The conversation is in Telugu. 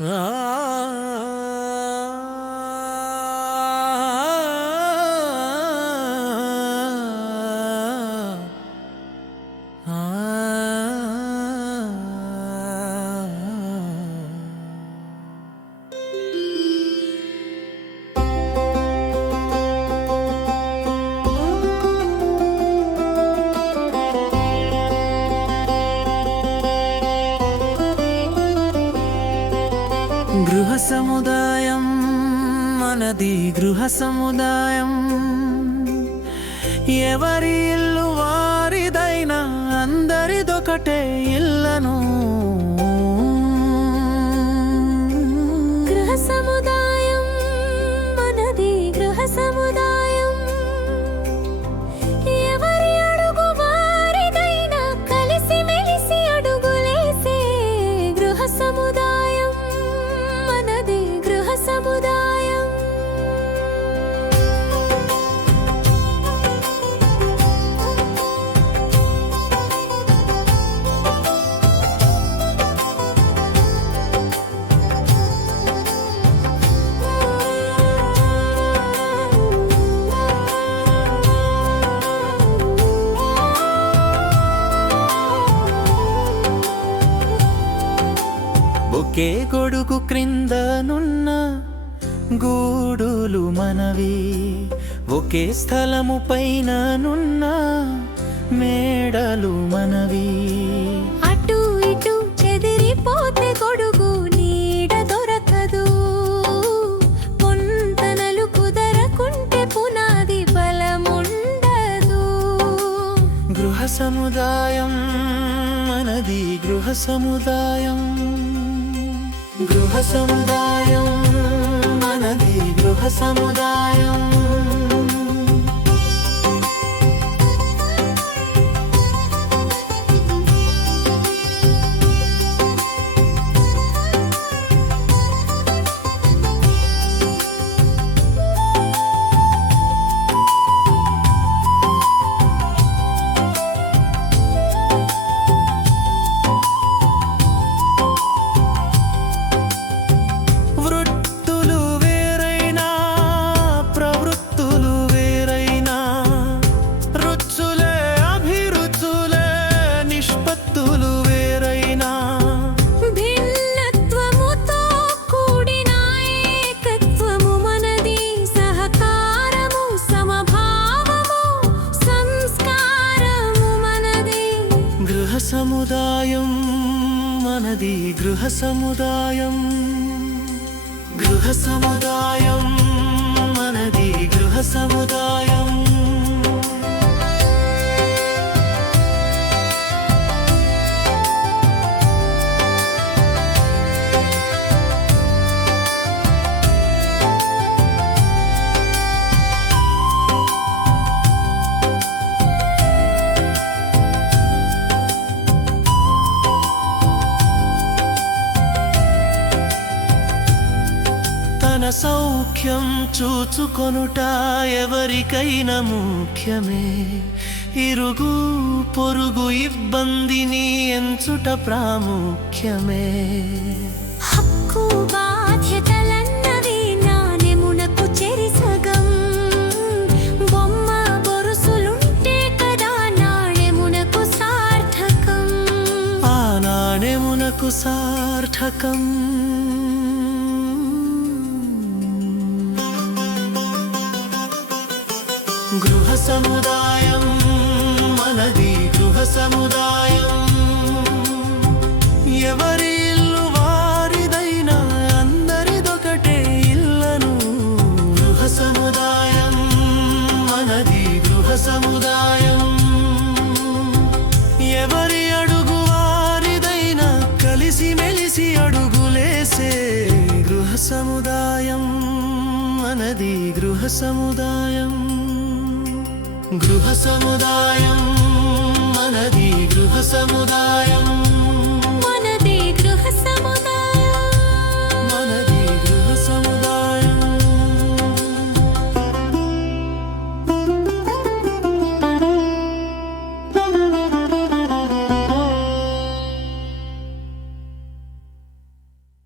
గృహ సముదాయం మనది గృహ సముదాయం. ఎవరి ఇల్లు వారిదైనా అందరిదొకటే ఇల్లను ఒకే గొడుగు క్రిందనున్న గూడులు మనవి. ఒకే స్థలము పైననున్న మేడలు మనవి. అటు ఇటు చెదిరిపోతే గొడుగు నీడ దొరకదు. పొంతనలు కుదరకుంటే పునాది బలముండదు. గృహ సముదాయం మనది గృహ సముదాయం. గృహ సముదాయం మనది సముదాయం మనది గృహ సముదాయం. గృహ సముదాయం మనది గృహ సముదాయం. సౌఖ్యం చూచుకొనుట ఎవరికైనా ముఖ్యమే. ఇరుగు పొరుగు ఇబ్బందిని ఎంచుట ప్రాముఖ్యమే. హక్కు బాధ్యతలన్నవి బొమ్మ బొరుసులుంటే కదా నాణెమునకు సార్థకం. ఆ నాణెమునకు సార్థకం. గృహ సముదాయం మనది గృహ సముదాయం ఎవరి ఇల్లు వారిదైనా అందరిదొకటే ఇల్లను. గృహ సముదాయం మనది గృహ సముదాయం ఎవరి అడుగు వారిదైనా కలిసి మెలిసి అడుగులేసే గృహ సముదాయం మనది గృహ సముదాయం గృహ సముదాయం మనది గృహ సముదాయం.